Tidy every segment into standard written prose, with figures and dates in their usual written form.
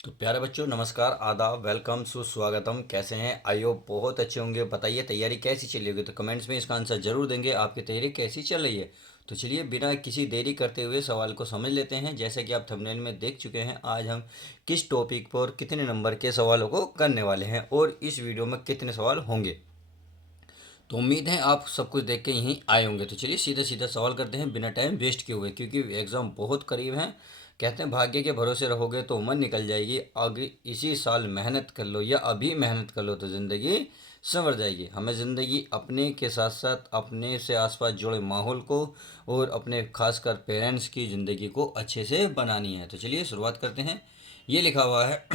तो प्यारे बच्चों, नमस्कार, आदाब, वेलकम, सुस्वागतम। कैसे हैं? आई होप बहुत अच्छे होंगे। बताइए तैयारी कैसी चली होगी, तो कमेंट्स में इसका आंसर जरूर देंगे। आपकी तैयारी कैसी चल रही है? तो चलिए बिना किसी देरी करते हुए सवाल को समझ लेते हैं। जैसे कि आप थंबनेल में देख चुके हैं, आज हम किस टॉपिक पर कितने नंबर के सवालों को करने वाले हैं और इस वीडियो में कितने सवाल होंगे। तो उम्मीद है आप सब कुछ देख के यहीं आए होंगे। तो चलिए सीधा सीधा सवाल करते हैं बिना टाइम वेस्ट किए हुए, क्योंकि एग्ज़ाम बहुत करीब है। कहते हैं भाग्य के भरोसे रहोगे तो उम्र निकल जाएगी। आगे इसी साल मेहनत कर लो या अभी मेहनत कर लो तो ज़िंदगी संवर जाएगी। हमें ज़िंदगी अपने के साथ साथ अपने से आसपास जुड़े माहौल को और अपने खासकर पेरेंट्स की ज़िंदगी को अच्छे से बनानी है। तो चलिए शुरुआत करते हैं। ये लिखा हुआ है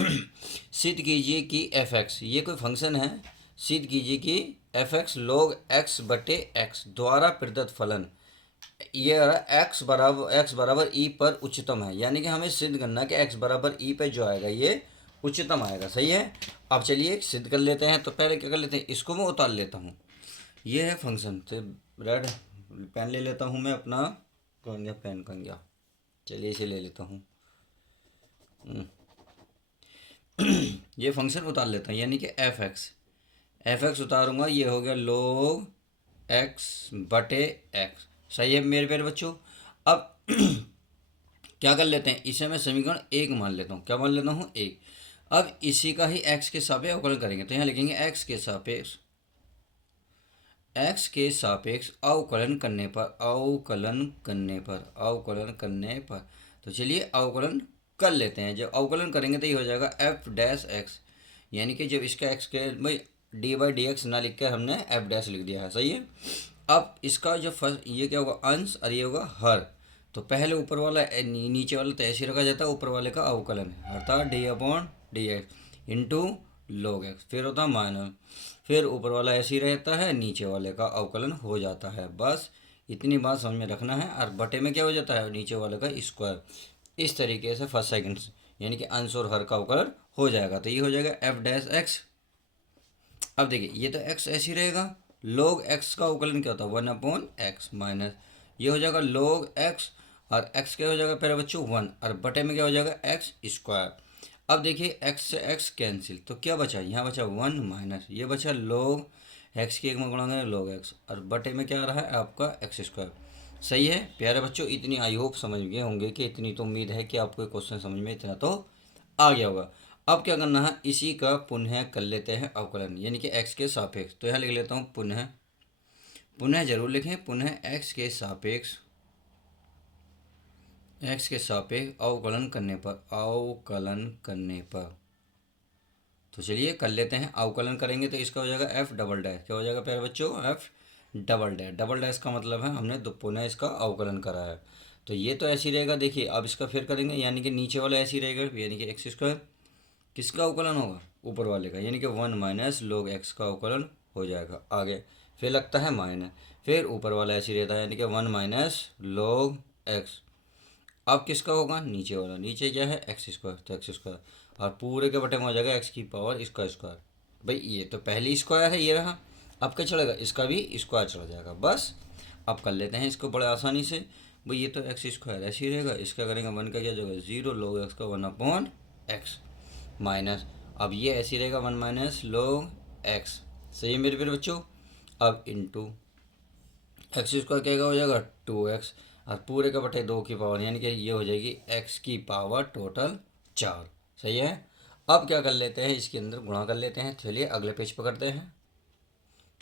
सिद्ध कीजिए कि एफ एक्स, ये कोई फंक्शन है। सिद्ध कीजिए कि एफ एक्स log एक्स बटे एक्स द्वारा प्रदत्त फलन, ये एक्स बराबर ई पर उच्चतम है। यानी कि हमें सिद्ध करना है कि एक्स बराबर ई पे जो आएगा ये उच्चतम आएगा। सही है। अब चलिए सिद्ध कर लेते हैं। तो पहले क्या कर लेते हैं, इसको मैं उतार लेता हूँ। ये है फंक्शन। तो रेड पेन ले लेता हूँ मैं अपना। कौन गया पेन, कौन गया? चलिए इसे ले लेता हूँ। ये फंक्शन उतार लेता हूँ, यानी कि एफ एक्स उतारूंगा। ये हो गया log एक्स बटे एक्स। सही है मेरे प्यारे बच्चों। अब क्या कर लेते हैं, इसे मैं समीकरण एक मान लेता हूँ। क्या मान लेता हूँ? एक। अब इसी का ही एक्स के सापेक्ष अवकलन करेंगे। तो यहाँ लिखेंगे एक्स के सापेक्ष अवकलन करने पर, अवकलन करने पर। तो चलिए अवकलन कर लेते हैं। जब अवकलन करेंगे तो ये हो जाएगा एफ डैश एक्स, यानी कि जब इसका एक्स के भाई डी बाई डी एक्स ना लिख कर हमने एफ डैश लिख दिया है। सही है। अब इसका जो फर्स्ट ये क्या होगा, अंश, और ये होगा हर। तो पहले ऊपर वाला नीचे वाला तो ऐसे ही रखा जाता है, ऊपर वाले का अवकलन है, अर्थात D upon d x into log x, फिर होता है माइनस, फिर ऊपर वाला ऐसे ही रहता है, नीचे वाले का अवकलन हो जाता है। बस इतनी बात समझ में रखना है। और बटे में क्या हो जाता है, नीचे वाले का स्क्वायर। इस तरीके से फर्स्ट सेकंड यानी कि अंश और हर का अवकलन हो जाएगा। तो ये हो जाएगा एफ डैश एक्स। अब देखिए ये तो एक्स ऐसे ही रहेगा। log एक्स का अवकलन क्या होता है, 1/x माइनस, ये हो जाएगा log एक्स, और एक्स क्या हो जाएगा प्यारे बच्चों, 1, और बटे में क्या हो जाएगा एक्स स्क्वायर। अब देखिए एक्स से एक्स कैंसिल, तो क्या बचा, यहाँ बचा 1 माइनस, ये बचा log एक्स की एक में गुणा करें log एक्स, और बटे में क्या आ रहा है आपका एक्स स्क्वायर। सही है प्यारे बच्चों, इतनी आई होप समझ गए होंगे कि इतनी तो उम्मीद है कि आपको क्वेश्चन समझ में इतना तो आ गया होगा। अब क्या करना है, इसी का पुनः कर लेते हैं अवकलन, यानी कि एक्स के सापेक्ष। तो यहाँ लिख लेता हूँ पुनः, पुनः जरूर लिखें, पुनः एक्स के सापेक्ष अवकलन करने पर, अवकलन करने पर। तो चलिए कर लेते हैं। अवकलन करेंगे तो इसका हो जाएगा एफ डबल डैश। क्या हो जाएगा प्यारे बच्चों, F double dash. Double dash का मतलब है हमने पुनः इसका अवकलन करा है। तो ये तो ऐसे ही रहेगा। देखिए अब इसका फिर करेंगे, यानी कि नीचे वाला ऐसे ही रहेगा, यानी कि एक्स स्क्वायर। किसका अवकलन होगा, ऊपर वाले का, यानी कि 1 माइनस log एक्स का अवकलन हो जाएगा। आगे फिर लगता है माइनस, फिर ऊपर वाला ऐसे ही रहता है, यानी कि 1 माइनस log एक्स। अब किसका होगा, नीचे वाला। नीचे क्या है, एक्स स्क्वायर, तो एक्स स्क्वायर, और पूरे के बटे में हो जाएगा एक्स की पावर इसका स्क्वायर। भाई ये तो पहली स्क्वायर है, ये रहा। अब क्या चलेगा, इसका भी स्क्वायर चला जाएगा। बस अब कर लेते हैं इसको बड़े आसानी से। भाई ये तो एक्स स्क्वायर ऐसे ही रहेगा, इसका करेंगे 1 का क्या जगह 0, log एक्स का 1/x माइनस, अब ये ऐसे ही रहेगा 1 माइनस log एक्स। सही है मेरे बच्चों। अब इंटू एक्स स्क्वायर क्या हो जाएगा 2x, और पूरे का बटे 2 की पावर, यानी कि ये हो जाएगी x की पावर टोटल 4। सही है। अब क्या कर लेते हैं, इसके अंदर गुणा कर लेते हैं। चलिए अगले पेज पर करते हैं।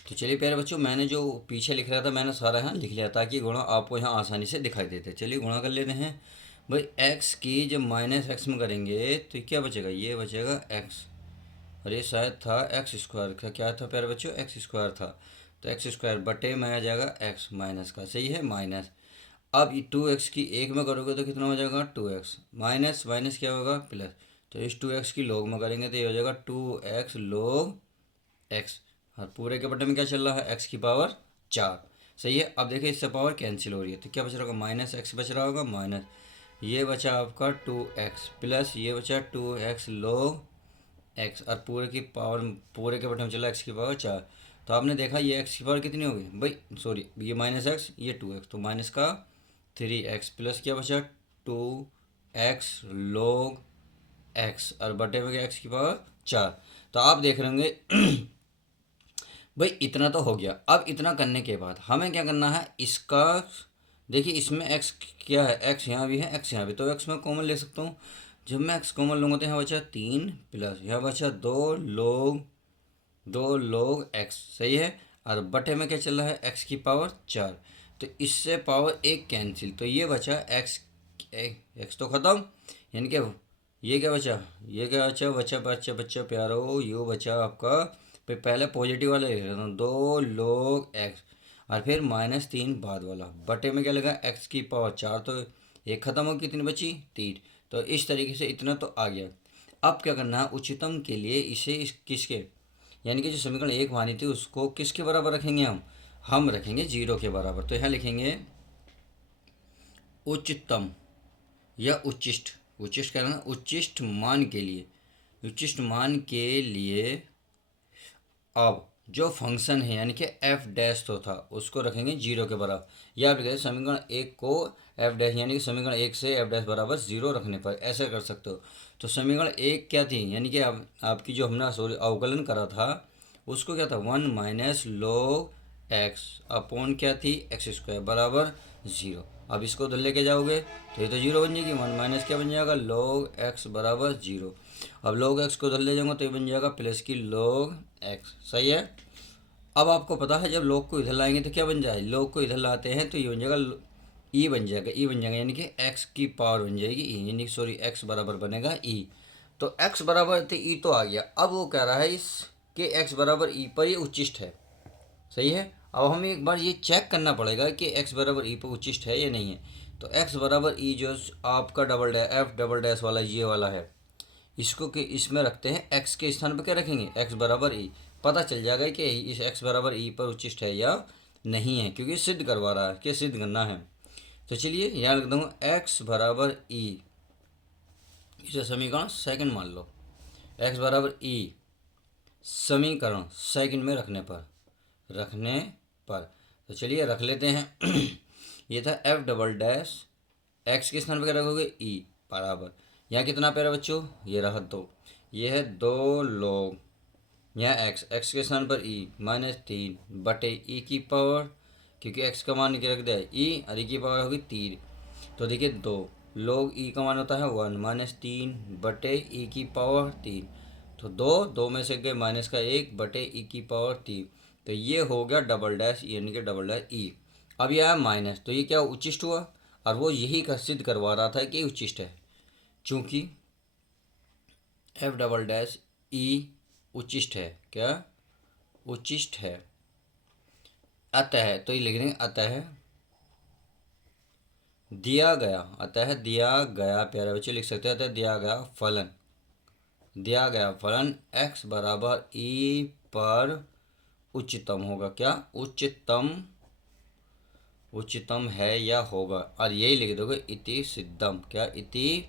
तो चलिए प्यारे बच्चों, मैंने जो पीछे लिख रहा था मैंने सारा यहाँ लिख लिया, ताकि गुणा आपको यहाँ आसानी से दिखाई देते। चलिए गुणा कर लेते हैं। भाई x की जब माइनस एक्स में करेंगे तो क्या बचेगा, ये बचेगा x, और ये शायद था एक्स स्क्वायर का, क्या था प्यारे बच्चों, एक्स स्क्वायर था। तो एक्स स्क्वायर बटे में आ जाएगा एक्स माइनस का। सही है, माइनस। अब ये 2x की एक में करोगे तो कितना हो जाएगा 2x, माइनस माइनस क्या होगा प्लस। तो इस 2x की log में करेंगे तो ये हो जाएगा 2x log x, और पूरे के बटे में क्या चल रहा है, x की पावर 4। सही है। अब देखिए इससे पावर कैंसिल हो रही है, तो क्या बच रहा होगा, माइनस एक्स बच रहा होगा, माइनस ये बचा आपका 2x प्लस ये बचा 2x log एक्स, और पूरे की पावर, पूरे के बटे में चला एक्स की पावर 4। तो आपने देखा ये एक्स की पावर कितनी होगी भाई, सॉरी ये माइनस एक्स, ये 2x, तो माइनस का 3x प्लस क्या बचा 2x log एक्स और बटे में क्या एक्स की पावर 4। तो आप देख रहे होंगे भाई इतना तो हो गया। अब इतना करने के बाद हमें क्या करना है इसका, देखिए इसमें एक्स क्या है, एक्स यहाँ भी है एक्स यहाँ भी, तो एक्स मैं कॉमन ले सकता हूँ। जब मैं एक्स कॉमन लूँगा तो यहाँ बचा 3 प्लस यहाँ बचा 2 लोग एक्स, सही है। और बटे में क्या चल रहा है एक्स की पावर 4, तो इससे पावर 1 कैंसिल, तो ये बचा एक्स, एक्स तो ख़त्म, यानी कि ये क्या बचा, ये क्या बचा, बचा बच्चा बच्चा प्यारो, ये बचा आपका, फिर पहले पॉजिटिव वाले ले रहा हूँ 2 लोग एक्स, और फिर -3 बाद वाला, बटे में क्या लगा एक्स की पावर 4, तो एक ख़त्म हो, कितनी बची 3। तो इस तरीके से इतना तो आ गया। अब क्या करना है उच्चतम के लिए इसे किसके, यानी कि जो समीकरण 1 मानी थी उसको किसके बराबर रखेंगे हम रखेंगे 0 के बराबर। तो यहाँ लिखेंगे उच्चतम या उच्चिष्ट, उच्चिष्ट कहना उच्चिष्ट मान के लिए, उच्चिष्ट मान के लिए अब जो फंक्शन है यानी कि एफ डैश तो था उसको रखेंगे 0 के बराबर, या फिर कहते समीकरण 1 को एफ डैश यानी कि समीकरण 1 से एफ डैश बराबर 0 रखने पर ऐसा कर सकते हो। तो समीकरण 1 क्या थी, यानी कि आपकी जो हमने सॉरी अवकलन करा था उसको क्या था 1 - log एक्स अपॉन क्या थी एक्स स्क्वायर बराबर 0। अब इसको उधर लेके जाओगे तो ये तो 0 बन जाएगी, 1 माइनस क्या बन जाएगा log एक्स बराबर 0। अब log एक्स को उधर ले जाऊँगा तो ये बन जाएगा प्लस की log एक्स, सही है। अब आपको पता है जब log को इधर लाएंगे तो क्या बन जाए, log को इधर लाते हैं तो ये बन जाएगा ई बन जाएगा, ई बन जाएगा यानी कि एक्स की पावर बन जाएगी ई, यानी सॉरी एक्स बराबर बनेगा ई। तो एक्स बराबर थे ई तो आ गया। अब वो कह रहा है इस के एक्स बराबर ई पर ये उच्चिष्ट है, सही है। अब हमें एक बार ये चेक करना पड़ेगा कि एक्स बराबर ई पर उच्चिष्ट है या नहीं है। तो एक्स बराबर ई जो आपका double dash F double dash वाला ये वाला है, इसको कि इसमें रखते हैं एक्स के स्थान पर क्या रखेंगे एक्स बराबर ई, पता चल जाएगा कि इस एक्स बराबर ई पर उच्चिष्ट है या नहीं है, क्योंकि सिद्ध करवा रहा है कि सिद्ध करना है। तो चलिए यहाँ लिख दूँगा एक्स बराबर ई, इसे समीकरण सेकंड मान लो, एक्स बराबर ई समीकरण सेकंड में रखने पर तो चलिए रख लेते हैं ये था एफ डबल डैश एक्स के स्थान पर क्या रखोगे ई बराबर, यहाँ कितना पैरा बच्चों ये रहा 2, ये है 2 लोग, यहाँ एक्स के स्थान पर ई -3 बटे ई की पावर, क्योंकि एक्स का मान रख दिया ई और ई की पावर होगी 3। तो देखिए 2 लोग ई का मान होता है 1 -3 बटे ई की पावर 3, तो 2 में से गए माइनस का 1 बटे ई की पावर 3, तो ये हो गया डबल डैश यानी कि डबल डैश ई। अब यह है माइनस, तो ये क्या उच्चिष्ट हुआ, और वो यही का सिद्ध करवा रहा था कि उच्चिष्ट है, चूँकि एफ डबल डैश ई उच्चिष्ट है, क्या उच्चिष्ट है, अतः तो ये लिख देंगे अतः दिया गया, अतः दिया गया प्यारे बच्चे लिख सकते हैं, अतः दिया गया फलन x बराबर ई पर उच्चतम होगा, क्या उच्चतम है या होगा, और यही लिख दोगे इति सिद्धम, क्या इति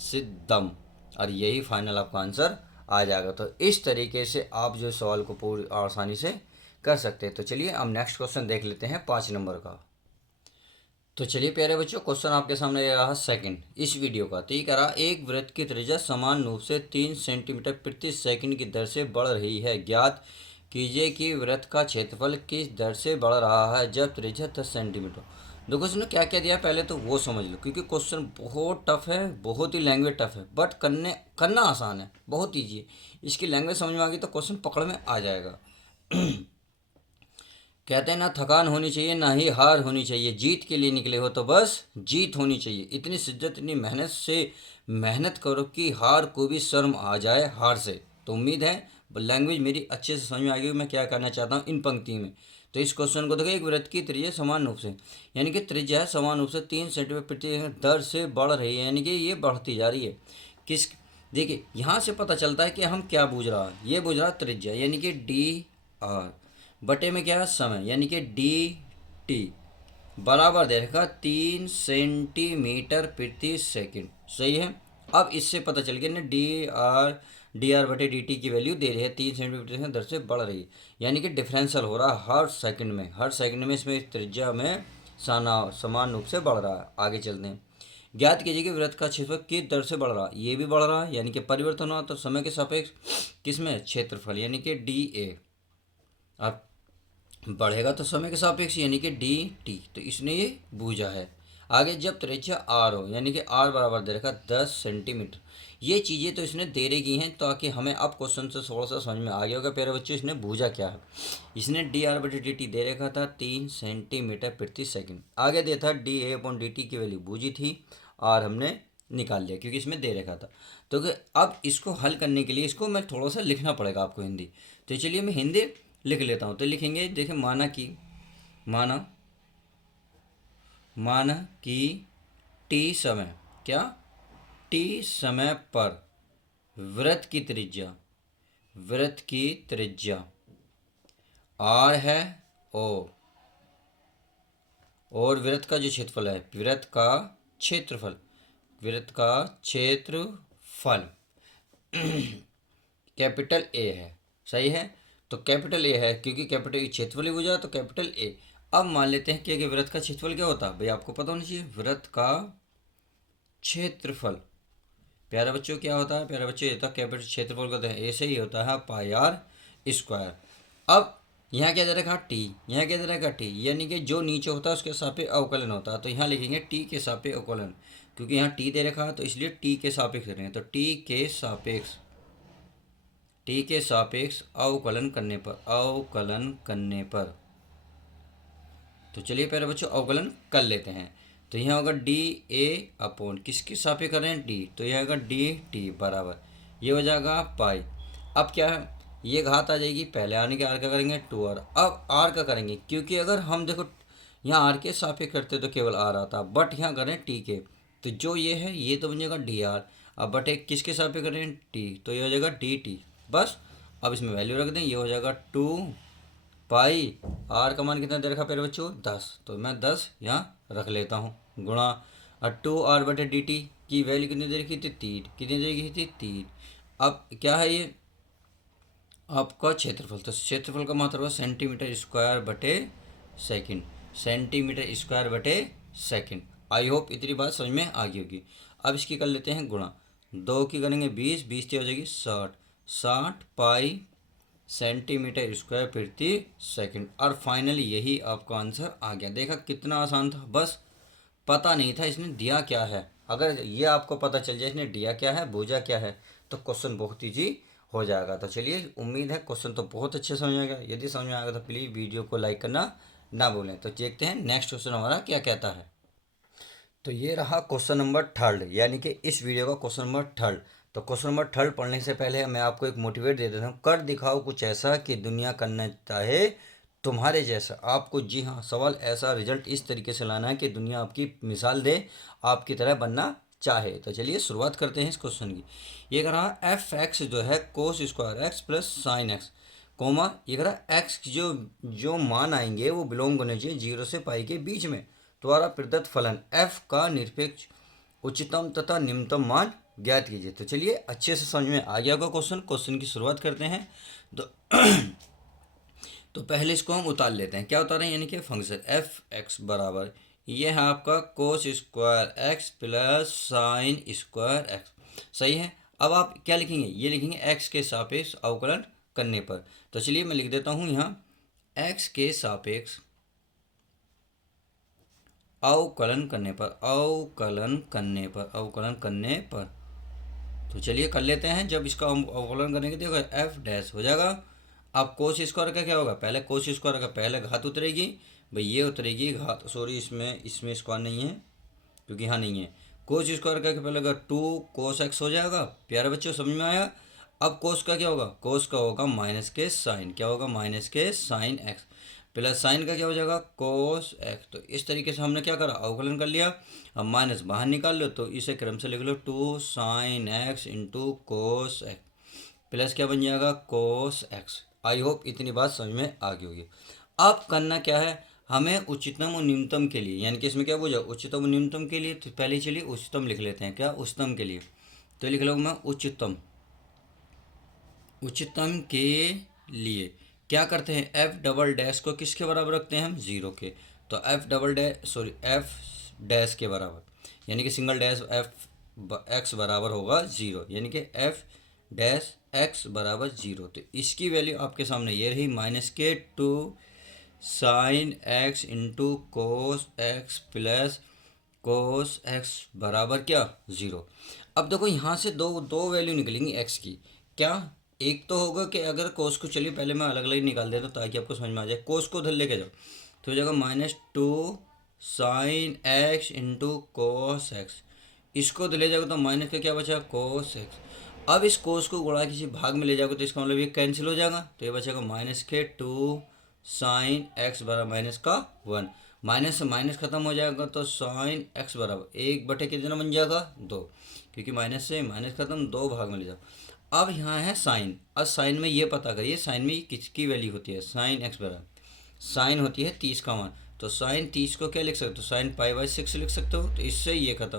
सिद्धम, और यही फाइनल आपका आंसर आ जाएगा। तो इस तरीके से आप जो सवाल को पूरी आसानी से कर सकते हैं। तो चलिए अब नेक्स्ट क्वेश्चन देख लेते हैं 5 नंबर का। तो चलिए प्यारे बच्चों क्वेश्चन आपके सामने रहा सेकंड इस वीडियो का। तो ये कह रहा एक वृत्त की त्रिज्या समान रूप से 3 सेंटीमीटर प्रति सेकंड की दर से बढ़ रही है, ज्ञात कीजिए कि वृत्त का क्षेत्रफल किस दर से बढ़ रहा है जब त्रिज्या 10 सेंटीमीटर। देखो इसने क्या क्या दिया पहले तो वो समझ लो, क्योंकि क्वेश्चन बहुत टफ है, बहुत ही लैंग्वेज टफ है, बट करना आसान है, बहुत ईजी है। इसकी लैंग्वेज समझ में आ गई तो क्वेश्चन पकड़ में आ जाएगा। कहते हैं ना थकान होनी चाहिए ना ही हार होनी चाहिए, जीत के लिए निकले हो तो बस जीत होनी चाहिए। इतनी शिद्दत इतनी मेहनत से मेहनत करो कि हार को भी शर्म आ जाए हार से। तो उम्मीद है लैंग्वेज मेरी अच्छे से समझ में आ गई, मैं क्या कहना चाहता हूँ इन पंक्ति में। तो इस क्वेश्चन को देखो, एक वृत्त की त्रिज्या समान रूप से, यानी कि त्रिज्या समान रूप से 3 सेंटीमीटर प्रति दर से बढ़ रही है, यानी कि ये बढ़ती जा रही है। किस देखिए यहाँ से पता चलता है कि हम क्या बूझ रहा है, ये बूझ रहा त्रिज्या यानी कि d/r बटे में क्या है समय यानी कि dt बराबर दे रखा 3 सेंटीमीटर प्रति सेकंड, सही है। अब इससे पता चल गया ना डी आर बटे डी टी की वैल्यू दे रही है 3 सेंटीमीटर दर से बढ़ रही है, यानी कि डिफरेंशियल हो रहा है हर सेकंड में इसमें त्रिज्या में समान रूप से बढ़ रहा है। आगे चलते हैं, ज्ञात कीजिए कि वृत्त का क्षेत्रफल किस दर से बढ़ रहा है। ये भी बढ़ रहा है यानी कि परिवर्तन हुआ, तो समय के सापेक्ष किसमें, क्षेत्रफल यानी कि डी ए। अब बढ़ेगा तो समय के सापेक्ष यानी कि डी टी, तो इसने ये बूझा है। आगे जब त्रिज्या आर हो यानी कि आर बराबर दे रखा 10 सेंटीमीटर, ये चीज़ें तो इसने दे रखी हैं ताकि हमें अब क्वेश्चन से थोड़ा सा समझ में आ गया होगा प्यारे बच्चों इसने बूझा क्या है। इसने डी आर बटे डी टी दे रखा था 3 सेंटीमीटर प्रति सेकंड। आगे दे था D A upon D T की वैल्यू बूझी थी और हमने निकाल लिया क्योंकि इसमें दे रखा था। तो अब इसको हल करने के लिए इसको मैं थोड़ा सा लिखना पड़ेगा आपको हिंदी। तो चलिए मैं हिंदी लिख लेता हूँ। तो लिखेंगे, देखिए माना माना कि टी समय, क्या, टी समय पर वृत्त की त्रिज्या आर है और वृत्त का जो क्षेत्रफल है, वृत्त का क्षेत्रफल कैपिटल ए है। सही है, तो कैपिटल ए है क्योंकि कैपिटल ए क्षेत्रफल ही हो जाए तो कैपिटल ए। अब मान लेते हैं कि वृत्त का क्षेत्रफल क्या होता है, भाई आपको पता होना चाहिए। वृत्त का क्षेत्रफल प्यारे बच्चों क्या होता है, प्यारे बच्चों ये होता है कैपिटल क्षेत्रफल कहते हैं, ऐसे ही होता है पाई आर स्क्वायर। अब यहाँ क्या दे रखा टी, यहाँ क्या दे रखा टी, यानी कि जो नीचे होता है उसके सापेक्ष अवकलन होता है। तो यहाँ लिखेंगे टी के सापेक्ष अवकलन, क्योंकि यहाँ टी दे रखा है तो इसलिए टी के सापेक्ष करेंगे। तो टी के सापेक्ष अवकलन करने पर तो चलिए पहले बच्चों अवकलन कर लेते हैं। तो यहाँ होगा डी ए अपॉन किसके सापेक्ष कर रहे हैं, डी, तो यहाँ होगा डी टी बराबर ये हो जाएगा पाई। अब क्या है, ये घात आ जाएगी, पहले आने के आर का करेंगे 2r, अब आर का करेंगे क्योंकि अगर हम देखो यहाँ आर के सापेक्ष करते तो केवल आर आता, बट यहाँ करें टी के, तो जो ये है ये तो बन जाएगा डी आर। अब बट एक किसके सापेक्ष करें, टी, तो ये हो जाएगा डी टी बस। अब इसमें वैल्यू रख दें, ये हो जाएगा 2 पाई, आर का मान कितना दे रखा मेरे बच्चों 10, तो मैं 10 यहाँ रख लेता हूँ गुणा 2r बटे डी टी की वैल्यू कितनी दे रखी थी 3, कितनी दे रखी थी 3। अब क्या है ये आपका क्षेत्रफल, तो क्षेत्रफल का मात्रा हुआ सेंटीमीटर स्क्वायर बटे सेकंड। आई होप इतनी बात समझ में आ गई होगी। अब इसकी कर लेते हैं गुणा, 2 की करेंगे 20, 20 की हो जाएगी 60 पाई सेंटीमीटर स्क्वायर प्रति सेकंड। और फाइनली यही आपका आंसर आ गया। देखा कितना आसान था, बस पता नहीं था इसने दिया क्या है। अगर ये आपको पता चल जाए इसने दिया क्या है, बूझा क्या है, तो क्वेश्चन बहुत ईजी हो जाएगा। तो चलिए उम्मीद है क्वेश्चन तो बहुत अच्छे समझ आएगा। यदि समझ में आएगा तो प्लीज़ वीडियो को लाइक करना ना भूलें। तो देखते हैं नेक्स्ट क्वेश्चन हमारा क्या कहता है। तो ये रहा क्वेश्चन नंबर 3, यानी कि इस वीडियो का क्वेश्चन नंबर 3। तो क्वेश्चन नंबर 3 पढ़ने से पहले मैं आपको एक मोटिवेट दे देता हूँ, कर दिखाओ कुछ ऐसा कि दुनिया करना चाहे तुम्हारे जैसा। आपको जी हाँ सवाल ऐसा रिजल्ट इस तरीके से लाना है कि दुनिया आपकी मिसाल दे, आपकी तरह बनना चाहे। तो चलिए शुरुआत करते हैं इस क्वेश्चन की। ये कह रहा एफ एक्स जो है cos square x plus sine x comma, ये कह रहा एक्स जो जो मान आएंगे वो बिलोंग होने चाहिए 0 से पाई के बीच में, द्वारा प्रदत्त फलन f का निरपेक्ष उच्चतम तथा निम्नतम मान ज्ञात कीजिए। तो चलिए अच्छे से समझ में आ गया होगा क्वेश्चन की शुरुआत करते हैं। तो तो पहले इसको हम उतार लेते हैं। क्या उतार रहे हैं, यानी कि फंक्शन एफ एक्स बराबर ये है आपका कोस square x plus sine square x. सही है। अब आप क्या लिखेंगे, ये लिखेंगे एक्स के सापेक्ष अवकलन करने पर। तो चलिए मैं लिख देता हूँ यहाँ एक्स के सापेक्ष अवकलन करने पर तो चलिए कर लेते हैं। जब इसका हम अवकलन करेंगे देखो एफ डैश हो जाएगा। अब कोस स्क्वायर का क्या होगा, पहले कोस स्क्वायर का पहले घात उतरेगी, भाई ये उतरेगी घात, सॉरी इसमें स्क्वायर नहीं है क्योंकि यहाँ नहीं है। कोस स्क्वायर का पहले होगा 2 कोस एक्स हो जाएगा। प्यारे बच्चों समझ में आया। अब कोस का क्या होगा, कोस का होगा माइनस के साइन, क्या होगा माइनस के साइन एक्स, प्लस साइन का क्या हो जाएगा कोस एक्स। तो इस तरीके से हमने क्या करा, अवकलन कर लिया। अब माइनस बाहर निकाल लो तो इसे क्रम से लिख लो 2 sine x into cos x plus क्या बन जाएगा कोस एक्स। आई होप इतनी बात समझ में आ गई होगी। अब करना क्या है, हमें उच्चतम और न्यूनतम के लिए, यानी कि इसमें क्या बोझा उच्चतम और न्यूनतम के लिए, तो पहले चलिए उच्चतम लिख लेते हैं। क्या उच्चतम के लिए, तो लिख लूँगा मैं उच्चतम के लिए क्या करते हैं, एफ डबल डैश को किसके बराबर रखते हैं हम 0 के, तो एफ डैश के बराबर। यानी कि सिंगल डैश एफ एक्स बराबर होगा 0, यानी कि एफ डैश एक्स बराबर 0। तो इसकी वैल्यू आपके सामने ये रही -k2 sine x into cos x plus cos x बराबर क्या 0। अब देखो यहाँ से दो दो वैल्यू निकलेंगी एक्स की। क्या एक तो होगा कि अगर कोस को, चलिए पहले मैं अलग अलग निकाल देता हूँ ताकि आपको समझ में आ जाए। कोस को उधर लेके जाओ तो हो जाएगा -2 sine x into cos x. इसको तो ले जाओगे तो माइनस का क्या बचा कोस एक्स। अब इस कोस को गुणा किसी भाग में ले जाओगे तो इसका मतलब ये कैंसिल हो जाएगा, तो ये बचेगा -2 साइन एक्स बराबर -1। माइनस से माइनस खत्म हो जाएगा तो साइन एक्स बराबर 1 बटे कितना बन जाएगा 2, क्योंकि माइनस से माइनस खत्म, 2 भाग में ले जाओ। अब यहाँ है साइन। अब साइन में ये पता करिए साइन में किसकी वैल्यू होती है। साइन एक्स बराबर साइन होती है 30 का मान, तो साइन 30 को क्या लिख सकते हो, साइन π/6 लिख सकते हो। तो इससे ये खत्म,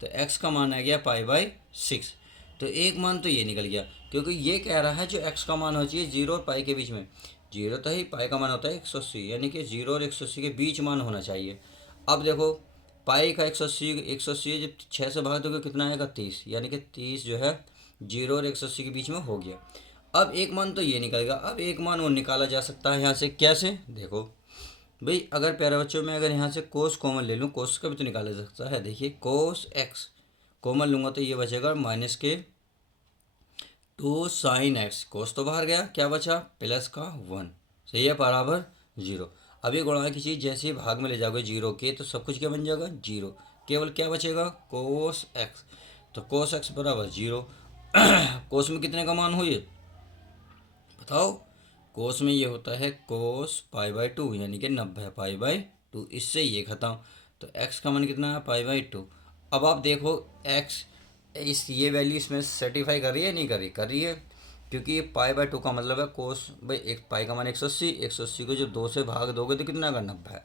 तो x का मान आ गया π/6। तो एक मान तो ये निकल गया, क्योंकि ये कह रहा है जो x का मान होना चाहिए 0 और पाई के बीच में। 0 तो ही, पाई का मान होता है 180, यानी कि 0 और 180 के बीच मान होना चाहिए। अब देखो पाई का 180 जब 6 से भाग दोगे कितना आएगा 30, यानी कि 30 जो है 0 और 180 के बीच में हो गया। अब एक मान तो ये निकलेगा। अब एक मान वो निकाला जा सकता है यहाँ से, कैसे देखो भाई, अगर प्यारे बच्चों में अगर यहाँ से कोस कॉमन ले लूँ, कोस का भी तो निकाला जा सकता है। देखिए कोस एक्स कॉमन लूँगा तो ये बचेगा -2 साइन एक्स, कोस तो बाहर गया, क्या बचा प्लस का 1, सही है, बराबर 0। अब ये गुणा की चीज़ जैसे ही भाग में ले जाओगे 0 के तो सब कुछ क्या बन जाएगा 0, केवल क्या बचेगा कोस एक्स। तो कोस एक्स बराबर 0। कोस में कितने का मान हो ये बताओ। कोस में ये होता है कोस π/2, यानी कि 90 π/2। इससे ये खत्म, तो x का मान कितना है π/2। अब आप देखो x इस ये वैल्यू इसमें सेटिफाई कर रही है नहीं कर रही, कर रही है, क्योंकि ये π/2 का मतलब है कोस भाई, एक पाई का मान 180, 180 को जो 2 से भाग दोगे तो कितना का 90 है।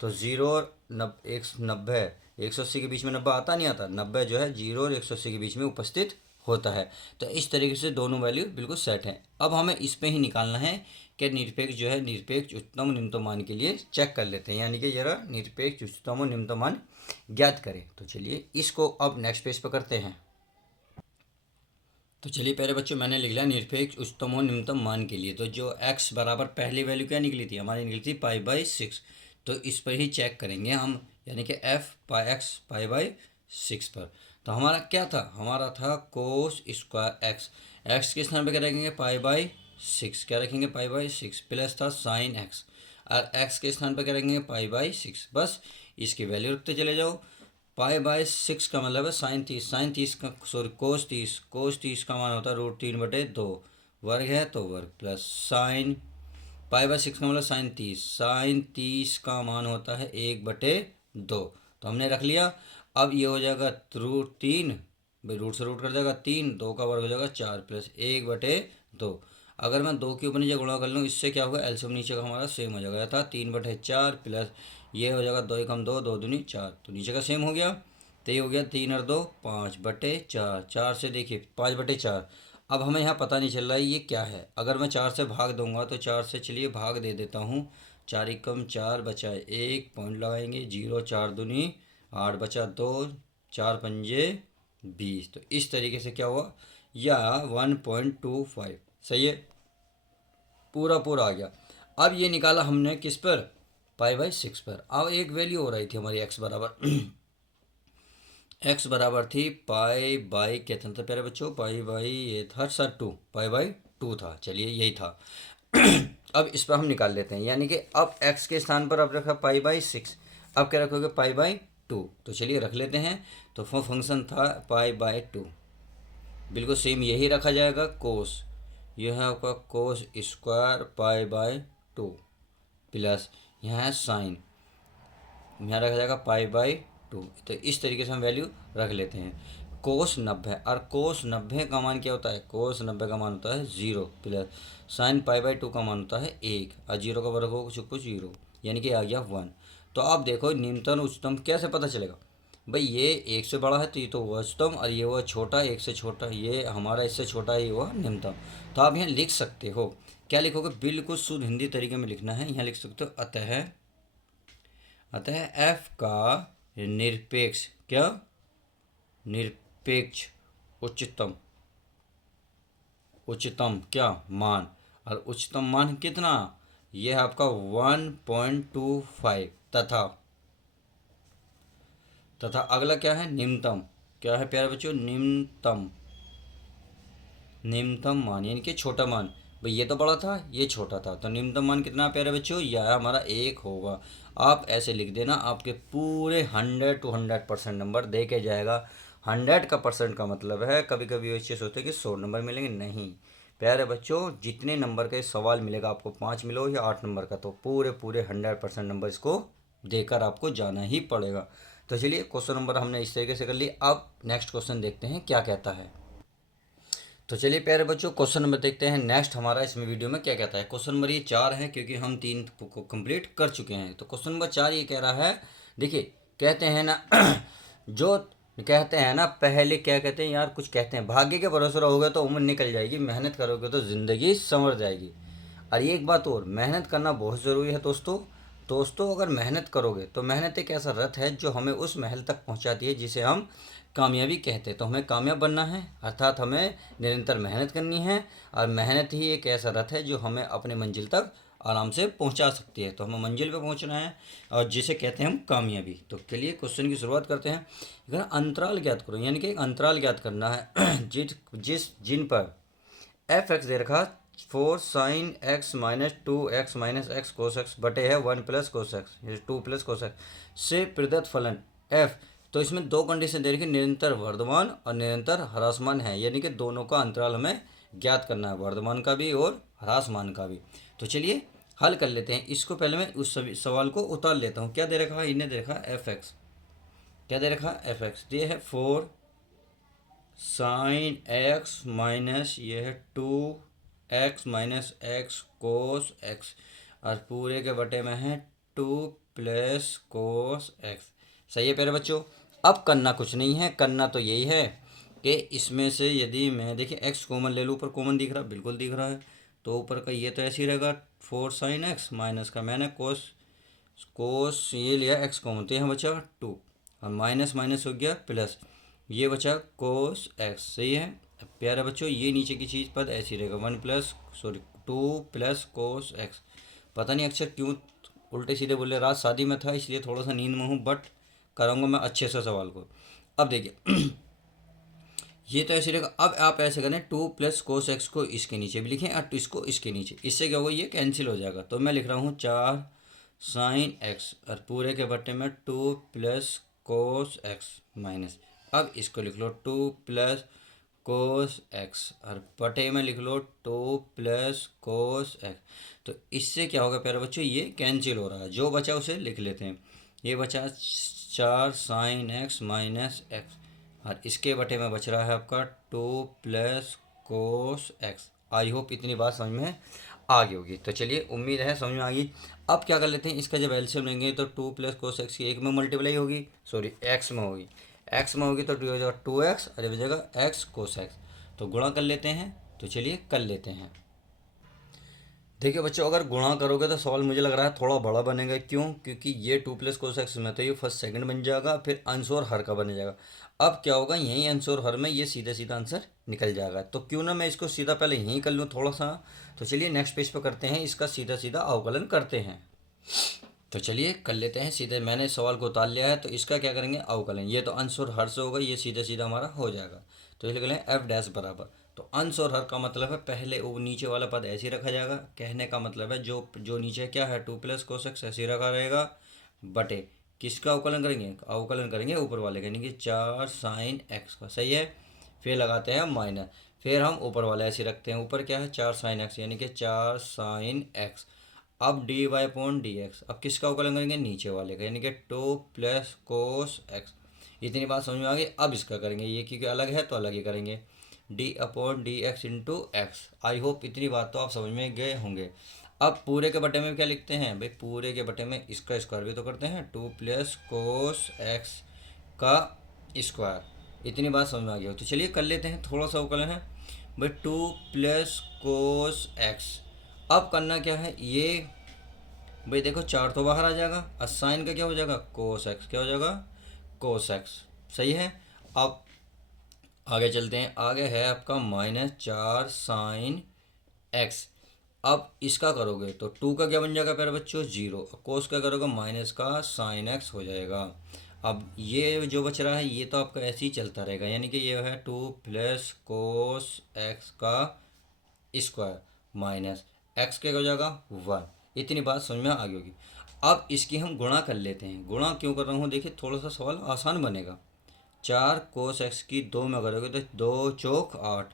तो 0 और 90 180 के बीच में 90 आता नहीं आता, 90 जो है 0 और 180 के बीच में उपस्थित होता है। तो इस तरीके से दोनों वैल्यू बिल्कुल सेट हैं। अब हमें इस पे ही निकालना है कि निरपेक्ष जो है निरपेक्ष उच्चतम और निम्नतम मान के लिए चेक कर लेते हैं, यानी कि जरा निरपेक्ष उच्चतम और निम्नतम मान ज्ञात करें। तो चलिए इसको अब नेक्स्ट पेज पर करते हैं। तो चलिए पहले बच्चों मैंने लिख लिया निरपेक्ष उच्चतम और निम्नतम मान के लिए। तो जो x बराबर पहली वैल्यू क्या निकली थी हमारी, निकली थी π/6। तो इस पर ही चेक करेंगे हम, यानी कि f/x π/6 पर। तो हमारा क्या था, हमारा था कोस स्क्वायर एक्स, एक्स के स्थान पर क्या रखेंगे π/6, क्या रखेंगे π/6 प्लस था साइन एक्स, और एक्स के स्थान पर क्या रखेंगे π/6। बस इसकी वैल्यू रखते चले जाओ। π/6 का मतलब है साइन 30 का सॉरी कोस 30 का मान होता है √3/2, वर्ग है तो वर्ग, प्लस साइन π/6 का मतलब साइन 30 का मान होता है 1/2। तो हमने रख लिया। अब ये हो जाएगा √3, भाई रूट से रूट कर जाएगा 3, 2 का वर्ग हो जाएगा 4 प्लस 1/2। अगर मैं 2 के ऊपर नीचे गुणा कर लूँ इससे क्या होगा, एलसीएम नीचे का हमारा सेम हो जाएगा, था 3/4 प्लस ये हो जाएगा 2 एकम 2, 2 दूनी 4, तो नीचे का सेम हो गया। तो ये हो गया 3 और 2 5/4, 4 से देखिए 5/4। अब हमें यहाँ पता नहीं चल रहा है ये क्या है। अगर मैं 4 से भाग दूंगा तो 4 से चलिए भाग दे देता हूँ, 4 एकम 4 बचाए 1, पॉइंट लगाएंगे 0, 4 दूनी 8 बचा 2, 4 पंजे 20। तो इस तरीके से क्या हुआ, या 1.25, सही है, पूरा पूरा आ गया। अब ये निकाला हमने किस पर, π/6 पर। अब एक वैल्यू हो रही थी हमारी x बराबर x बराबर थी पाई क्या था प्यारे बच्चों, पाई ये था सर 2, π/2 था, चलिए यही था। अब इस पर हम निकाल लेते हैं, यानी कि अब x के स्थान पर अब रखा π/6, अब क्या रखोगे π/2। तो चलिए रख लेते हैं। तो फंक्शन था π/2, बिल्कुल सेम यही रखा जाएगा। कोस यह है आपका कोस स्क्वायर π/2 प्लस यहाँ है साइन, यहाँ रखा जाएगा π/2। तो इस तरीके से हम वैल्यू रख लेते हैं। कोस 90, और कोस 90 का मान क्या होता है, कोस 90 का मान होता है 0 प्लस साइन π/2 का मान होता है 1, और 0 का वर्ग हो कुछ 0, यानी कि आ गया 1। तो आप देखो निम्नतम उच्चतम कैसे पता चलेगा, भाई ये 1 से बड़ा है तो ये तो हुआ उच्चतम, और ये हुआ छोटा 1 से छोटा, ये हमारा इससे छोटा ये हुआ निम्नतम। तो आप यहाँ लिख सकते हो, क्या लिखोगे, बिल्कुल शुद्ध हिंदी तरीके में लिखना है। यहाँ लिख सकते हो अतः f का निरपेक्ष क्या निरपेक्ष उच्चतम क्या मान, और उच्चतम मान कितना, यह है आपका 1.25 तथा अगला क्या है, निम्नतम, क्या है प्यारे बच्चों, निम्नतम मान यानी कि छोटा मान। भाई ये तो बड़ा था, ये छोटा था, तो निम्नतम मान कितना है प्यारे बच्चों, यह हमारा 1 होगा। आप ऐसे लिख देना, आपके पूरे 100 to 100% नंबर दे के जाएगा। 100 का परसेंट का मतलब है, कभी कभी ये चीज़ होती है कि 100 नंबर मिलेंगे, नहीं प्यारे बच्चों, जितने नंबर का सवाल मिलेगा आपको, 5 मिलो या 8 नंबर का, तो पूरे पूरे 100% नंबर इसको देकर आपको जाना ही पड़ेगा। तो चलिए क्वेश्चन नंबर हमने इस तरीके से कर लिया। अब नेक्स्ट क्वेश्चन देखते हैं क्या कहता है। तो चलिए प्यारे बच्चों, क्वेश्चन नंबर देखते हैं नेक्स्ट हमारा इसमें वीडियो में क्या कहता है। क्वेश्चन नंबर ये 4 है, क्योंकि हम 3 को कंप्लीट कर चुके हैं। तो क्वेश्चन नंबर 4 ये कह रहा है, देखिए कहते हैं ना जो कहते हैं ना, पहले क्या कहते हैं यार, कुछ कहते हैं, भाग्य के भरोसे रहोगे तो उम्र निकल जाएगी, मेहनत करोगे तो ज़िंदगी संवर जाएगी। और ये एक बात और, मेहनत करना बहुत ज़रूरी है दोस्तों। अगर मेहनत करोगे तो मेहनत एक ऐसा रथ है जो हमें उस महल तक पहुंचाती है जिसे हम कामयाबी कहते हैं। तो हमें कामयाब बनना है, अर्थात हमें निरंतर मेहनत करनी है, और मेहनत ही एक ऐसा रथ है जो हमें अपने मंजिल तक आराम से पहुंचा सकती है। तो हमें मंजिल पे पहुंचना है, और जिसे कहते हैं हम कामयाबी। तो चलिए क्वेश्चन की शुरुआत करते हैं। अगर अंतराल ज्ञात करो, यानी कि एक अंतराल ज्ञात करना है जिन पर एफ एक्स दे रखा 4 sine x minus 2x minus x cos x बटे है 1 plus cos x, 2 plus cos x से प्रदत्त फलन एफ। तो इसमें दो कंडीशन दे रखी, निरंतर वर्धमान और निरंतर ह्रासमान है, यानी कि दोनों का अंतराल हमें ज्ञात करना है, वर्धमान का भी और ह्रासमान का भी। तो चलिए हल कर लेते हैं इसको। पहले मैं उस सवाल को उतार लेता हूँ। क्या दे रखा है, इन्हें दे रखा है एफ एक्स, क्या दे रखा है एफ एक्स, ये है 4 साइन एक्स माइनस ये है 2x minus x cos x, और पूरे के बटे में है 2 प्लस कोस एक्स। सही है प्यारे बच्चों। अब करना कुछ नहीं है, करना तो यही है कि इसमें से यदि मैं देखिए x कॉमन ले लूँ, ऊपर कॉमन दिख रहा, बिल्कुल दिख रहा है, तो ऊपर का ये तो ऐसे ही रहेगा 4 साइन एक्स, माइनस का मैंने कोस कोस ये लिया x कॉमन, तो यहाँ बचा 2, और माइनस माइनस हो गया प्लस, ये बचा कोस एक्स। सही है प्यारे बच्चों, ये नीचे की चीज़ पद ऐसी रहेगा 2 प्लस कोस एक्स। पता नहीं अक्षर क्यों उल्टे सीधे बोले, रात शादी में था इसलिए थोड़ा सा नींद में हूँ, बट करूँगा मैं अच्छे से सवाल को। अब देखिए ये तो ऐसे रहेगा। अब आप ऐसे करें, 2 प्लस कोस एक्स को इसके नीचे भी लिखें और इसको इसके नीचे, इससे क्या होगा, ये कैंसिल हो जाएगा। तो मैं लिख रहा हूँ 4 साइन एक्स और पूरे के बटे में 2 प्लस कोस एक्स माइनस, अब इसको लिख लो 2 प्लस कोस एक्स और बटे में लिख लो 2 प्लस कोस एक्स। तो इससे क्या होगा प्यारे बच्चों, ये कैंसिल हो रहा है, जो बचा उसे लिख लेते हैं। ये बचा 4 साइन एक्स माइनस एक्स, और इसके बटे में बच रहा है आपका 2 plus cos x. I hope इतनी बात समझ में आ गई होगी। तो चलिए उम्मीद है समझ में आ गई। अब क्या कर लेते हैं, इसका जब एलसीएम लेंगे तो 2 प्लस कोस एक्स की एक में मल्टीप्लाई होगी, सॉरी एक्स में होगी, एक्स में होगी तो 2 हो जाएगा 2x और ये बचेगा एक्स कोस एक्स। तो गुणा कर लेते हैं, तो चलिए कर लेते हैं। देखिए बच्चों, अगर गुणा करोगे तो सवाल मुझे लग रहा है थोड़ा बड़ा बनेगा। क्यों? क्योंकि ये 2 प्लस कोस एक्स में तो ये फर्स्ट सेकंड बन जाएगा, फिर अंश और हर का बन जाएगा। अब क्या होगा, यहीं अंश और हर में ये सीधा सीधा आंसर निकल जाएगा। तो क्यों ना मैं इसको सीधा पहले यहीं कर लूँ थोड़ा सा। तो चलिए नेक्स्ट पेज पर करते हैं, इसका सीधा सीधा अवकलन करते हैं। तो चलिए कर लेते हैं सीधे, मैंने सवाल को उतार लिया है, तो इसका क्या करेंगे, अवकलन। ये तो अंश और हर से होगा, ये सीधा सीधा हमारा हो जाएगा। तो ये लिख लें एफ डैश बराबर, तो अंश और हर का मतलब है पहले वो नीचे वाला पद ऐसे ही रखा जाएगा। कहने का मतलब है जो जो नीचे क्या है 2 प्लस कोस एक्स ऐसे ही रखा रहेगा, बटे किसका अवकलन करेंगे, अवकलन करेंगे ऊपर वाले का, यानी कि 4 साइन एक्स का। सही है। फिर लगाते हैं माइनस, फिर हम ऊपर वाला ऐसे रखते हैं, ऊपर क्या है 4 साइन एक्स, यानी कि 4 साइन एक्स। अब d y upon d x, अब किसका अवकलन करेंगे, नीचे वाले का, यानी कि 2 प्लस कोस एक्स। इतनी बात समझ में आ गई। अब इसका करेंगे, ये क्योंकि अलग है तो अलग ही करेंगे, D upon d x into x. I hope इतनी बात तो आप समझ में गए होंगे। अब पूरे के बटे में क्या लिखते हैं भाई, पूरे के बटे में इसका स्क्वायर भी तो करते हैं, 2 प्लस कोस एक्स का स्क्वायर। इतनी बात समझ में आ गई हो। तो चलिए कर लेते हैं, थोड़ा सा अवकलन है भाई, 2 प्लस कोस एक्स। अब करना क्या है, ये भाई देखो 4 तो बाहर आ जाएगा, और साइन का क्या हो जाएगा, कोस एक्स, क्या हो जाएगा, कोस एक्स। सही है। अब आगे चलते हैं। आगे है आपका -4 sin x। अब इसका करोगे तो 2 का क्या बन जाएगा प्यारे बच्चों, 0। कोस का करोगे माइनस का sin x हो जाएगा। अब ये जो बच रहा है ये तो आपका ऐसे ही चलता रहेगा, यानी कि ये है 2 प्लस कोस एक्स का स्क्वायर माइनस एक्स क्या हो जाएगा 1। इतनी बात समझ में आ गई होगी। अब इसकी हम गुणा कर लेते हैं। गुणा क्यों कर रहा हूँ, देखिए थोड़ा सा सवाल आसान बनेगा। 4 कोस एक्स की 2 में करोगे तो 2 चौक 8,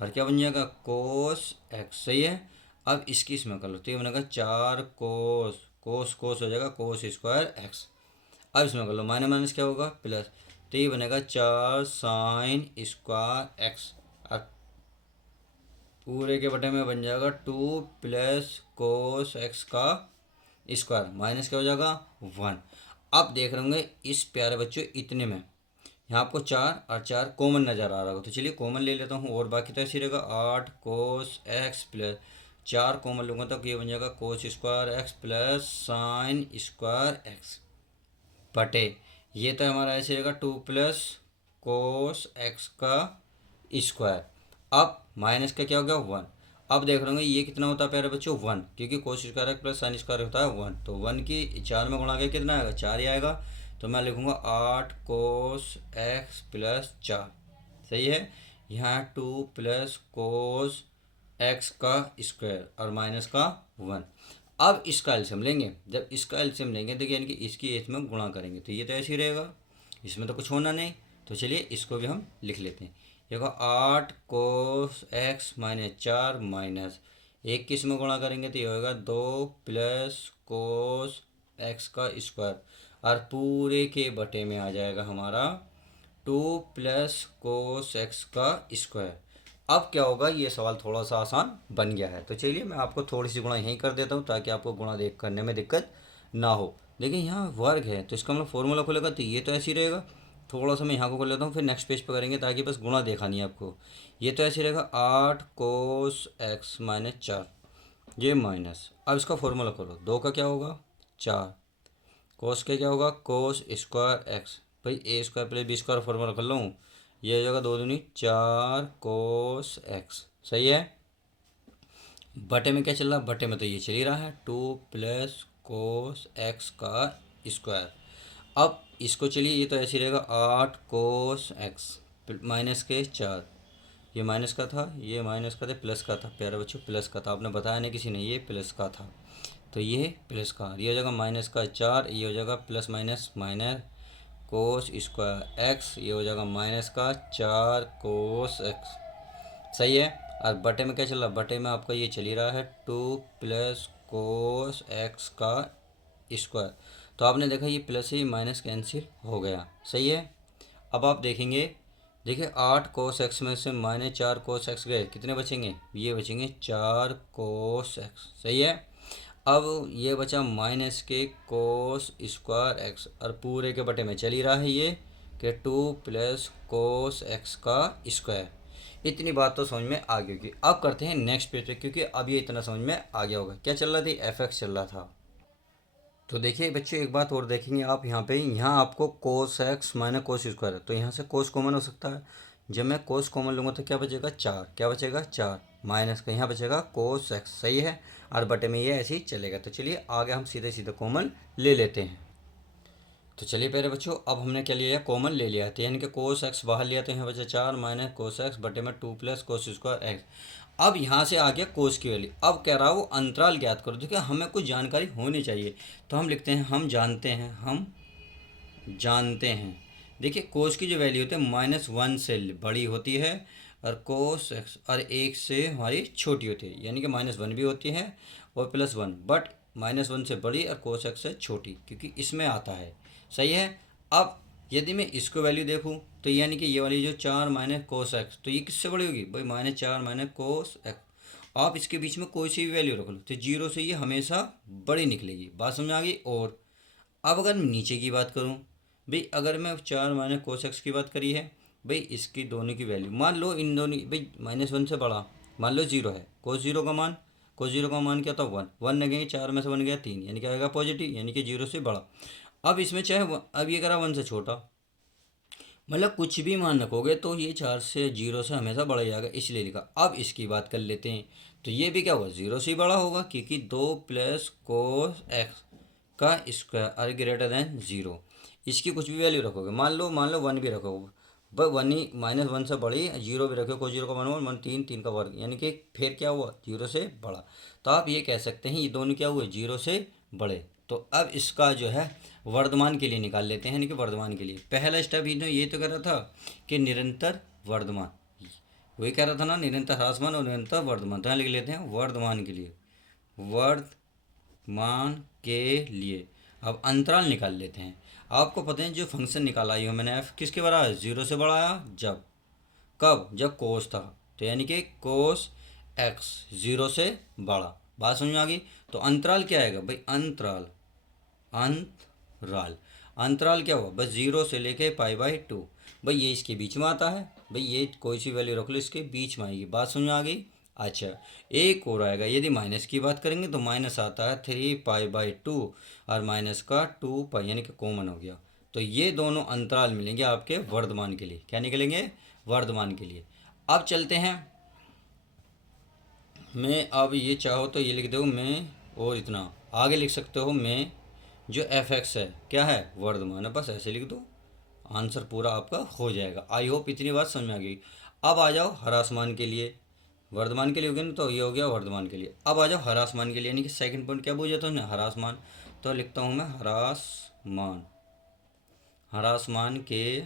और क्या बन जाएगा कोस एक्स, सही है। अब इसकी इसमें कर लो तो ये बनेगा 4 कोस, कोस कोस हो जाएगा कोस स्क्वायर एक्स। अब इसमें कर लो माइनस माइनस क्या होगा प्लस, तो ये बनेगा 4 sin स्क्वायर एक्स, और पूरे के बटे में बन जाएगा 2 प्लस कोस एक्स का स्क्वायर माइनस क्या हो जाएगा 1। अब देख रहे होंगे इस प्यारे बच्चों इतने में यहाँ आपको 4 और 4 कॉमन नज़र आ रहा होगा, तो चलिए कॉमन ले लेता हूँ, और बाकी तो ऐसे ही रहेगा 8 कोस एक्स प्लस 4 कॉमन लूँगा तो ये बन जाएगा कोस square x plus sine square x बटे, ये तो हमारा ऐसे रहेगा 2 प्लस कोस एक्स का स्क्वायर। अब माइनस का क्या हो गया 1। अब देख रहे होंगे ये कितना होता है प्यारे बच्चों 1, क्योंकि कोस square x plus sine square होता है 1, तो 1 की 4 में गुणा के कितना आएगा 4 ही आएगा। तो मैं लिखूँगा 8 कोस एक्स प्लस 4, सही है। यहाँ 2 प्लस कोस एक्स का स्क्वायर और माइनस का 1। अब इसका एलसीएम लेंगे, जब इसका एलसीएम लेंगे देखिए यानी कि इसकी इसमें गुणा करेंगे तो ये तो ऐसे ही रहेगा, इसमें तो कुछ होना नहीं। तो चलिए इसको भी हम लिख लेते हैं। देखो 8 कोस एक्स-4 माइनस एक किस में गुणा करेंगे तो ये होगा 2 प्लस कोस एक्स का स्क्वायर, और पूरे के बटे में आ जाएगा हमारा 2 प्लस कोस एक्स का स्क्वायर। अब क्या होगा, ये सवाल थोड़ा सा आसान बन गया है, तो चलिए मैं आपको थोड़ी सी गुणा यहीं कर देता हूँ ताकि आपको गुणा देख करने में दिक्कत ना हो। देखिए यहाँ वर्ग है तो इसका मतलब फॉर्मूला खुलेगा तो ये तो ऐसे ही रहेगा। थोड़ा सा मैं यहाँ को कर लेता हूँ, फिर नेक्स्ट पेज पर करेंगे ताकि बस गुणा देखा नहीं आपको। ये तो ऐसे रहेगा 8 कोस एक्स-4, ये माइनस, अब इसका फॉर्मूला करो, 2 का क्या होगा 4, कोस का क्या होगा कोस स्क्वायर एक्स, भाई A square plus B square formula कर लूँ, ये हो जाएगा 2 दूनी 4 कोस एक्स, सही है। बटे में क्या चल रहा है, बटे में तो ये चल ही रहा है 2 प्लस कोस एक्स का स्क्वायर। अब इसको चलिए ये तो ऐसे ही रहेगा 8 कोस एक्स माइनस के 4, ये माइनस का था, ये माइनस का था, प्लस का था प्यारे बच्चों, प्लस का था, आपने बताया नहीं किसी ने, ये प्लस का था तो ये प्लस का, ये हो जाएगा माइनस का 4, ये हो जाएगा plus minus minus cos square x, ये हो जाएगा माइनस का 4 कोस एक्स, सही है। और बटे में क्या चल रहा है, बटे में आपका ये चल ही रहा है 2 प्लस कोस एक्स का स्क्वायर, तो आपने देखा ये प्लस ही माइनस कैंसिल हो गया, सही है। अब आप देखेंगे, देखिए 8 कोस एक्स में से -4 कोस एक्स गए, कितने बचेंगे, ये बचेंगे 4 कोस एक्स, सही है। अब ये बचा माइनस के कोस स्क्वायर एक्स, और पूरे के बटे में चल ही रहा है ये कि 2 प्लस कोस एक्स का स्क्वायर। इतनी बात तो समझ में आ गई होगी। अब करते हैं नेक्स्ट पेज पे, क्योंकि अब ये इतना समझ में आ गया होगा। क्या चल रहा था, एफ एक्स चल रहा था। तो देखिए बच्चों एक बात और देखेंगे आप यहाँ पे, यहाँ आपको cos x minus cos square है, तो यहाँ से कोस कॉमन हो सकता है। जब मैं कोस कॉमन लूँगा तो क्या बचेगा 4, क्या बचेगा 4 माइनस का यहाँ बचेगा कोस एक्स, सही है। और बटे में ये ऐसे ही चलेगा। तो चलिए आगे हम सीधे सीधे कॉमन ले लेते हैं। तो चलिए पहले बच्चों अब हमने क्या लिया, कॉमन ले लिया, तो यानी कि कोस एक्स बाहर लिया तो यहाँ बचा 4 माइनस कोस एक्स बटे में 2 प्लस कोस स्क्वायर एक्स। अब यहाँ से आ गया कोस की वैल्यू। अब कह रहा हो अंतराल ज्ञात करो, देखिए हमें कुछ जानकारी होनी चाहिए, तो हम लिखते हैं हम जानते हैं, हम जानते हैं। देखिए कोस की जो वैल्यू होती है -1 से बड़ी होती है, और कोस एक्स और 1 से हमारी छोटी होती है, यानी कि -1 भी होती है और +1, बट -1 से बड़ी और कोस एक्स से छोटी, क्योंकि इसमें आता है, सही है। अब यदि मैं इसको वैल्यू देखूँ तो यानी कि ये वाली जो 4 माइनस कोस एक्स, तो ये किससे बड़ी होगी भाई, -4 माइनस कोस एक्स। आप इसके बीच में कोई सी भी वैल्यू रख लो तो 0 से ये हमेशा बड़ी निकलेगी, बात समझ आ गई। और अब अगर मैं नीचे की बात करूं, भाई अगर मैं 4 माइनस कोस एक्स की बात करी है, भाई इसकी दोनों की वैल्यू मान लो, इन दोनों भाई -1 से बड़ा मान लो 0 है, कोस जीरो का मान, कोस जीरो का मान क्या था 1, 1 लगेंगे 4 में से 1 गया 3, यानी क्या आएगा पॉजिटिव, यानी कि 0 से बड़ा। अब इसमें चाहे अब ये करा 1 से छोटा, मतलब कुछ भी मान रखोगे तो ये 4 से 0 से हमेशा बड़ा ही आएगा, इसलिए लिखा। अब इसकी बात कर लेते हैं, तो ये भी क्या होगा, 0 से ही बड़ा होगा, क्योंकि 2 प्लस कोस एक्स का स्क्वायर आर ग्रेटर देन 0। इसकी कुछ भी वैल्यू रखोगे, मान लो 1 भी रखोगे, बस 1 ही, -1 से बड़ी, 0 भी रखो, कोई 0 का वन 3 का वर्ग, यानी कि फिर क्या हुआ, 0 से बड़ा। तो आप ये कह सकते हैं ये दोनों क्या हुए, 0 से बड़े। तो अब इसका जो है वर्धमान के लिए निकाल लेते हैं, यानी कि वर्धमान के लिए पहला स्टेप इन्होंने ये तो कर रहा था कि निरंतर वर्धमान, वही कह रहा था ना, निरंतर ह्रासमान और निरंतर वर्धमान। तो यहाँ लिख लेते हैं वर्धमान के लिए, वर्धमान के लिए। अब अंतराल निकाल लेते हैं। आपको पता है जो फंक्शन निकाला ही हो मैंने, एफ किसके बराबर है, 0 से बड़ा आया जब, कब, जब कोस था, तो यानी कि कोस एक्स 0 से बड़ा। बात समझ में आ गई। तो अंतराल क्या आएगा भाई, अंतराल, अंतराल, अंतराल क्या हुआ, बस 0 से लेके π/2। भाई ये इसके बीच में आता है, भाई ये कोई सी वैल्यू रख लो, इसके बीच में आएगी। बात समझ में आ गई। अच्छा, एक और आएगा, यदि माइनस की बात करेंगे तो माइनस आता है 3π/2 और माइनस का 2π, यानी कि कॉमन हो गया। तो ये दोनों अंतराल मिलेंगे आपके वर्धमान के लिए। क्या निकलेंगे, वर्धमान के लिए। अब चलते हैं, मैं अब ये चाहो तो ये लिख दो मैं, और इतना आगे लिख सकते हो मैं, जो एफ एक्स है क्या है, वर्धमान है, बस ऐसे लिख दो, आंसर पूरा आपका हो जाएगा। आई होप इतनी बात समझ में आ गई। अब आ जाओ हरासमान के लिए, वर्धमान के लिए हो गया ना, तो ये हो गया वर्धमान के लिए। अब आ जाओ हरासमान के लिए, यानी कि सेकंड पॉइंट क्या पूछा था ना, हरासमान। तो लिखता हूँ मैं हरासमान, हरासमान के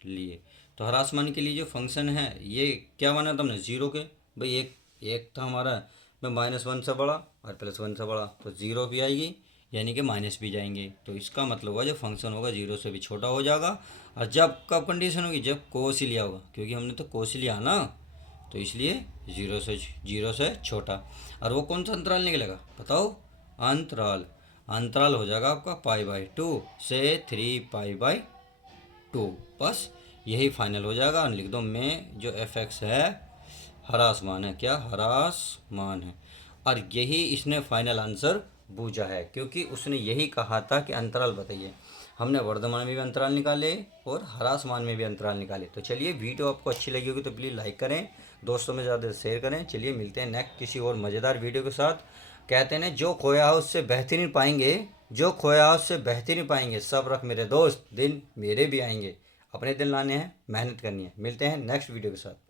लिए। तो हरासमान के लिए जो फंक्शन है ये क्या माना था हमने, 0 के, भाई एक एक था हमारा, मैं -1 से बड़ा और +1 से बड़ा, तो 0 भी आएगी, यानी कि माइनस भी जाएंगे। तो इसका मतलब हुआ जो फंक्शन होगा 0 से भी छोटा हो जाएगा। और जब कब कंडीशन होगी, जब कोस ही लिया होगा, क्योंकि हमने तो कोस ही लिया ना, तो इसलिए 0 से छोटा। और वो कौन सा अंतराल निकलेगा बताओ, अंतराल, अंतराल हो जाएगा आपका π/2 से 3π/2। बस यही फाइनल हो जाएगा। लिख दो मैं, जो एफ एक्स है हरासमान है, क्या हरासमान है। और यही इसने फाइनल आंसर बूझा है, क्योंकि उसने यही कहा था कि अंतराल बताइए। हमने वर्धमान में भी अंतराल निकाले और हरासमान में भी अंतराल निकाले। तो चलिए, वीडियो आपको अच्छी लगी होगी तो प्लीज़ लाइक करें, दोस्तों में ज़्यादा शेयर करें। चलिए मिलते हैं नेक्स्ट किसी और मज़ेदार वीडियो के साथ। कहते हैं ना, जो खोया हो उससे बेहतरीन पाएंगे, जो खोया हो उससे बेहतरीन पाएंगे। सब रख मेरे दोस्त, दिन मेरे भी आएंगे। अपने दिन लाने हैं, मेहनत करनी है। मिलते हैं नेक्स्ट वीडियो के साथ।